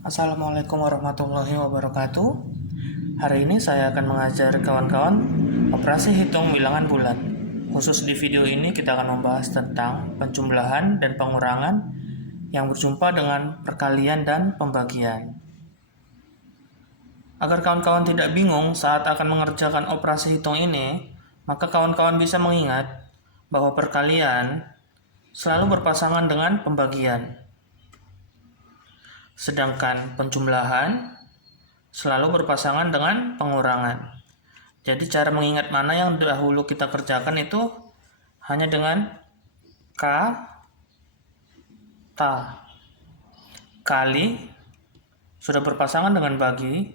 Assalamualaikum warahmatullahi wabarakatuh. Hari ini saya akan mengajar kawan-kawan operasi hitung bilangan bulat. Khusus di video ini kita akan membahas tentang penjumlahan dan pengurangan yang berjumpa dengan perkalian dan pembagian. Agar kawan-kawan tidak bingung saat akan mengerjakan operasi hitung ini, maka kawan-kawan bisa mengingat bahwa perkalian selalu berpasangan dengan pembagian. Sedangkan penjumlahan selalu berpasangan dengan pengurangan. Jadi cara mengingat mana yang dahulu kita kerjakan itu hanya dengan kata. Kali sudah berpasangan dengan bagi,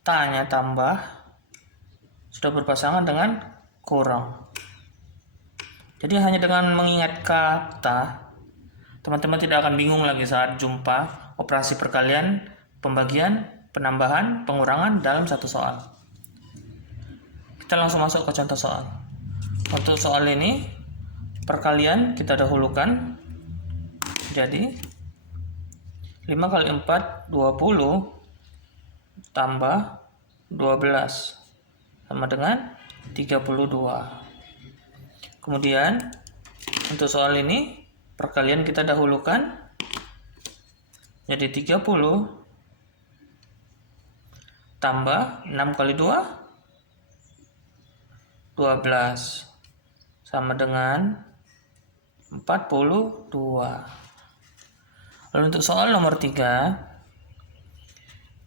tanya tambah sudah berpasangan dengan kurang. Jadi hanya dengan mengingat kata, teman-teman tidak akan bingung lagi saat jumpa operasi perkalian, pembagian, penambahan, pengurangan dalam satu soal. Kita langsung masuk ke contoh soal. Untuk soal ini, perkalian kita dahulukan. Jadi 5 kali 4, 20 tambah 12 sama dengan 32. Kemudian untuk soal ini perkalian kita dahulukan, jadi 30 tambah 6 kali 2, 12 sama dengan 42. Lalu untuk soal nomor 3,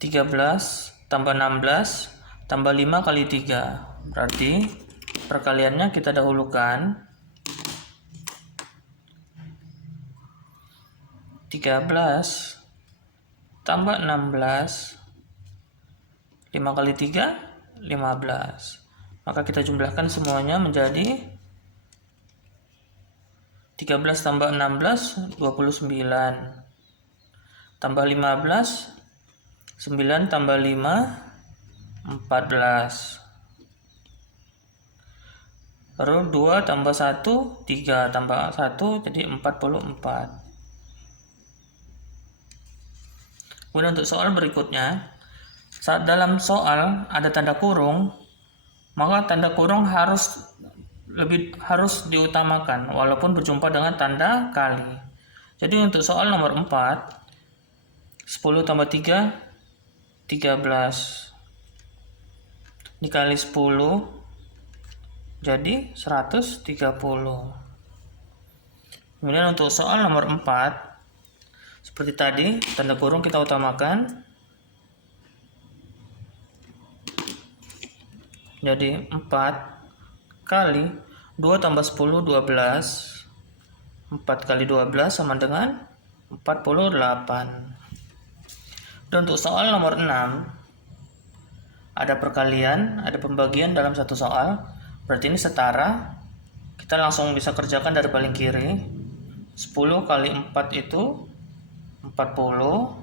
13 tambah 16 tambah 5 kali 3, berarti perkaliannya kita dahulukan 13 tambah 16, 5 kali 3, 15. Maka kita jumlahkan semuanya menjadi 13 tambah 16, 29. Tambah 15, 9 tambah 5, 14. Lalu 2 tambah 1, 3 tambah 1, jadi 44. Kemudian untuk soal berikutnya, saat dalam soal ada tanda kurung, maka tanda kurung harus diutamakan walaupun berjumpa dengan tanda kali. Jadi untuk soal nomor 4, 10 tambah 3, 13 dikali 10 jadi 130. Kemudian untuk soal nomor 4, seperti tadi, tanda kurung kita utamakan. Jadi 4 kali 2 tambah 10, 12. 4 kali 12 sama dengan 48. Dan untuk soal nomor 6, ada perkalian, ada pembagian dalam satu soal. Berarti ini setara. Kita langsung bisa kerjakan dari paling kiri. 10 kali 4 itu 40,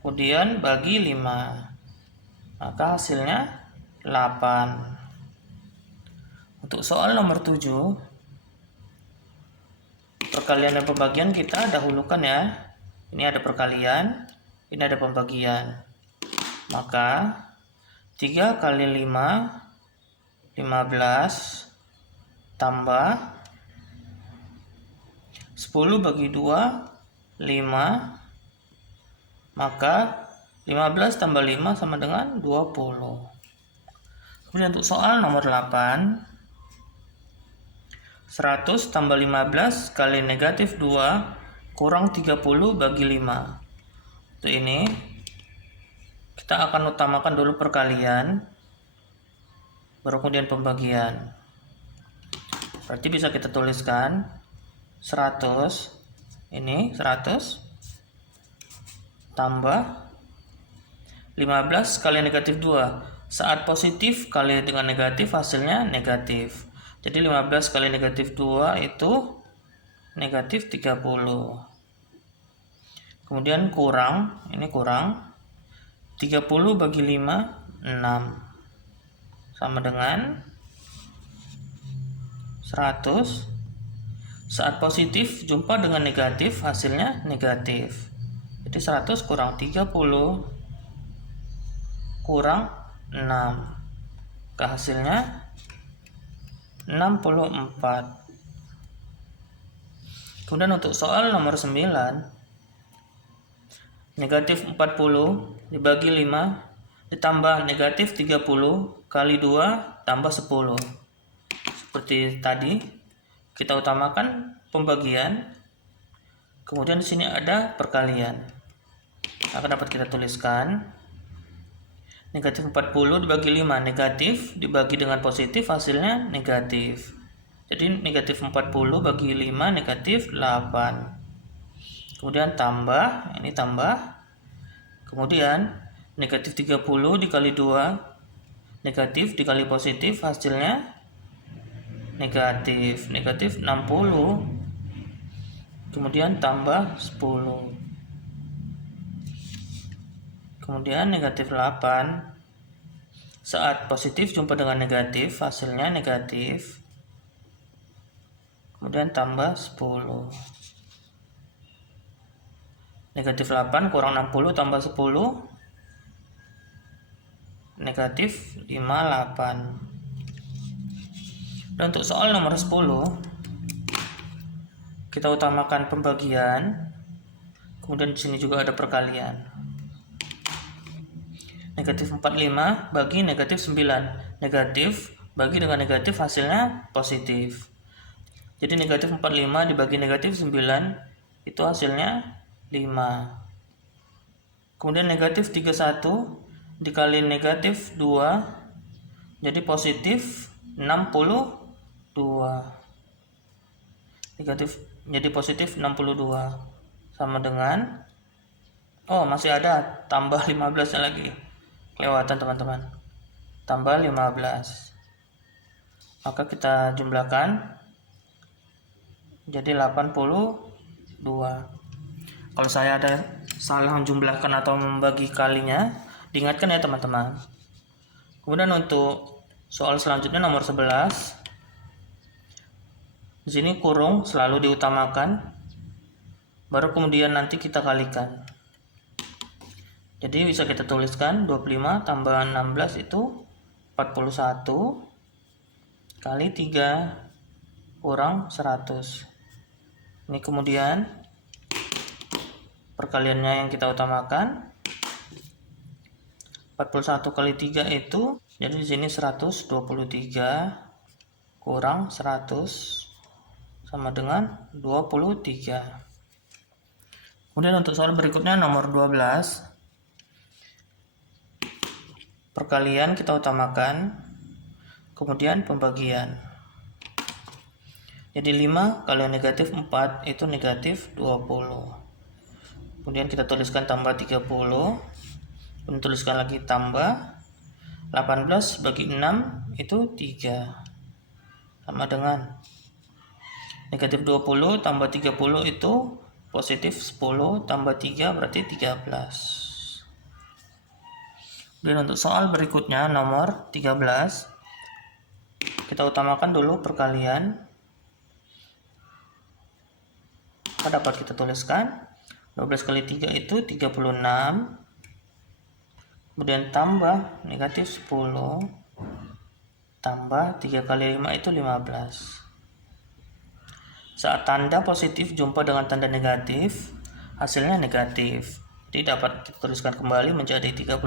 kemudian bagi 5, maka hasilnya 8. Untuk soal nomor 7, perkalian dan pembagian kita dahulukan ya. Ini ada perkalian, ini ada pembagian. Maka 3 kali 5, 15 tambah 10 bagi 2, 5, maka 15 tambah 5 sama dengan 20. Kemudian untuk soal nomor 8, 100 tambah 15 kali negatif 2 kurang 30 bagi 5. Untuk ini kita akan utamakan dulu perkalian, baru kemudian pembagian. Berarti bisa kita tuliskan 100, ini 100 tambah 15 kali negatif 2. Saat positif kali dengan negatif hasilnya negatif. Jadi 15 kali negatif 2 itu negatif 30. Kemudian kurang, ini kurang 30 bagi 5, 6. Sama dengan 100. Saat positif jumpa dengan negatif hasilnya negatif. Jadi 100 kurang 30 kurang 6. Hasilnya 64. Kemudian untuk soal nomor 9, negatif 40 dibagi 5 ditambah negatif 30 kali 2 tambah 10. Seperti tadi, kita utamakan pembagian, kemudian di sini ada perkalian. Maka dapat kita tuliskan negatif 40 dibagi 5, negatif dibagi dengan positif, hasilnya negatif. Jadi negatif 40 bagi 5 negatif 8. Kemudian tambah, ini tambah. Kemudian negatif 30 dikali 2, negatif dikali positif, hasilnya negatif. Negatif 60. Kemudian tambah 10. Kemudian negatif 8. Saat positif jumpa dengan negatif, hasilnya negatif. Kemudian tambah 10. Negatif 8 kurang 60 tambah 10. Negatif 58. Dan untuk soal nomor 10, kita utamakan pembagian. Kemudian di sini juga ada perkalian. Negatif 45 bagi negatif 9. Negatif bagi dengan negatif, hasilnya positif. Jadi negatif 45 dibagi negatif 9 itu hasilnya 5. Kemudian negatif 31 dikali negatif 2 jadi positif 62. Negatif jadi positif 62 sama dengan masih ada tambah 15 lagi. Kelewatan teman-teman. Tambah 15. Maka kita jumlahkan jadi 82. Kalau saya ada salah menjumlahkan atau membagi kalinya, diingatkan ya teman-teman. Kemudian untuk soal selanjutnya nomor 11. Di sini kurung selalu diutamakan, baru kemudian nanti kita kalikan. Jadi bisa kita tuliskan 25 tambah 16 itu 41 kali 3 kurang 100. Ini kemudian perkaliannya yang kita utamakan. 41 kali 3 itu, jadi di sini 123 kurang 100 sama dengan 23. Kemudian untuk soal berikutnya nomor 12. Perkalian kita utamakan, kemudian pembagian. Jadi 5 kali negatif 4 itu negatif 20. Kemudian kita tuliskan tambah 30. Kemudian tuliskan lagi tambah 18 bagi 6 itu 3. Sama dengan negatif 20 tambah 30 itu positif 10 tambah 3 berarti 13. Dan untuk soal berikutnya nomor 13. Kita utamakan dulu perkalian. Dapat kita tuliskan 12 kali 3 itu 36. Kemudian tambah negatif 10 tambah 3 kali 5 itu 15. Saat tanda positif jumpa dengan tanda negatif, hasilnya negatif. Jadi dapat kita tuliskan kembali menjadi 36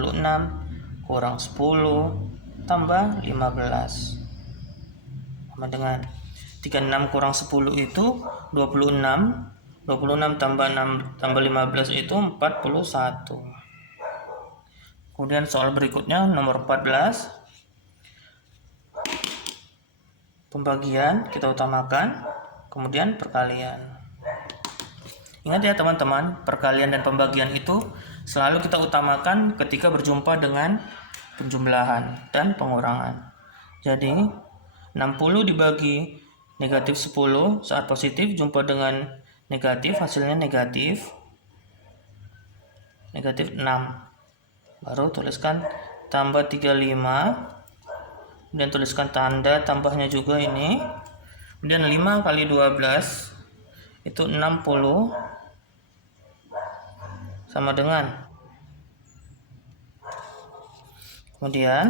kurang 10 tambah 15. Sama dengan 36 kurang 10 itu 26. 26 tambah 6 tambah 15 itu 41. Kemudian soal berikutnya nomor 14. Pembagian kita utamakan, kemudian perkalian. Ingat ya teman-teman, perkalian dan pembagian itu selalu kita utamakan ketika berjumpa dengan penjumlahan dan pengurangan. Jadi 60 dibagi negatif 10 saat positif jumpa dengan negatif, hasilnya negatif 6. Baru tuliskan tambah 35. Kemudian tuliskan tanda tambahnya juga ini. Kemudian 5 kali 12 itu 60 sama dengan. Kemudian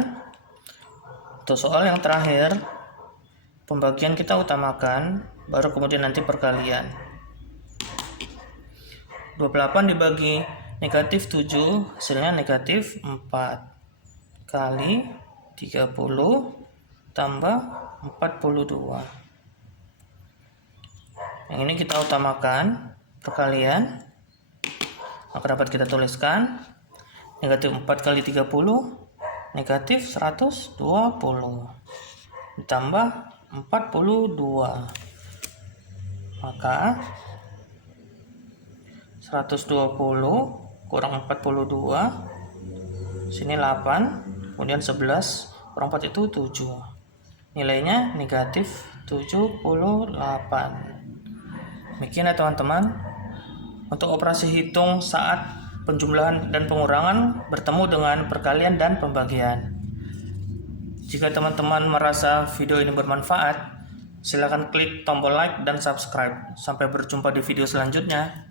untuk soal yang terakhir, pembagian kita utamakan, baru kemudian nanti perkalian. 28 dibagi negatif 7, hasilnya negatif 4 kali 30 tambah 42. Yang ini kita utamakan perkalian, maka dapat kita tuliskan negatif 4 kali 30 negatif 120 ditambah 42, maka 120 kurang 42, sini 8, kemudian 11 kurang 4 itu 7, nilainya negatif 78. Demikian ya teman-teman, untuk operasi hitung saat penjumlahan dan pengurangan bertemu dengan perkalian dan pembagian. Jika teman-teman merasa video ini bermanfaat, silakan klik tombol like dan subscribe. Sampai berjumpa di video selanjutnya.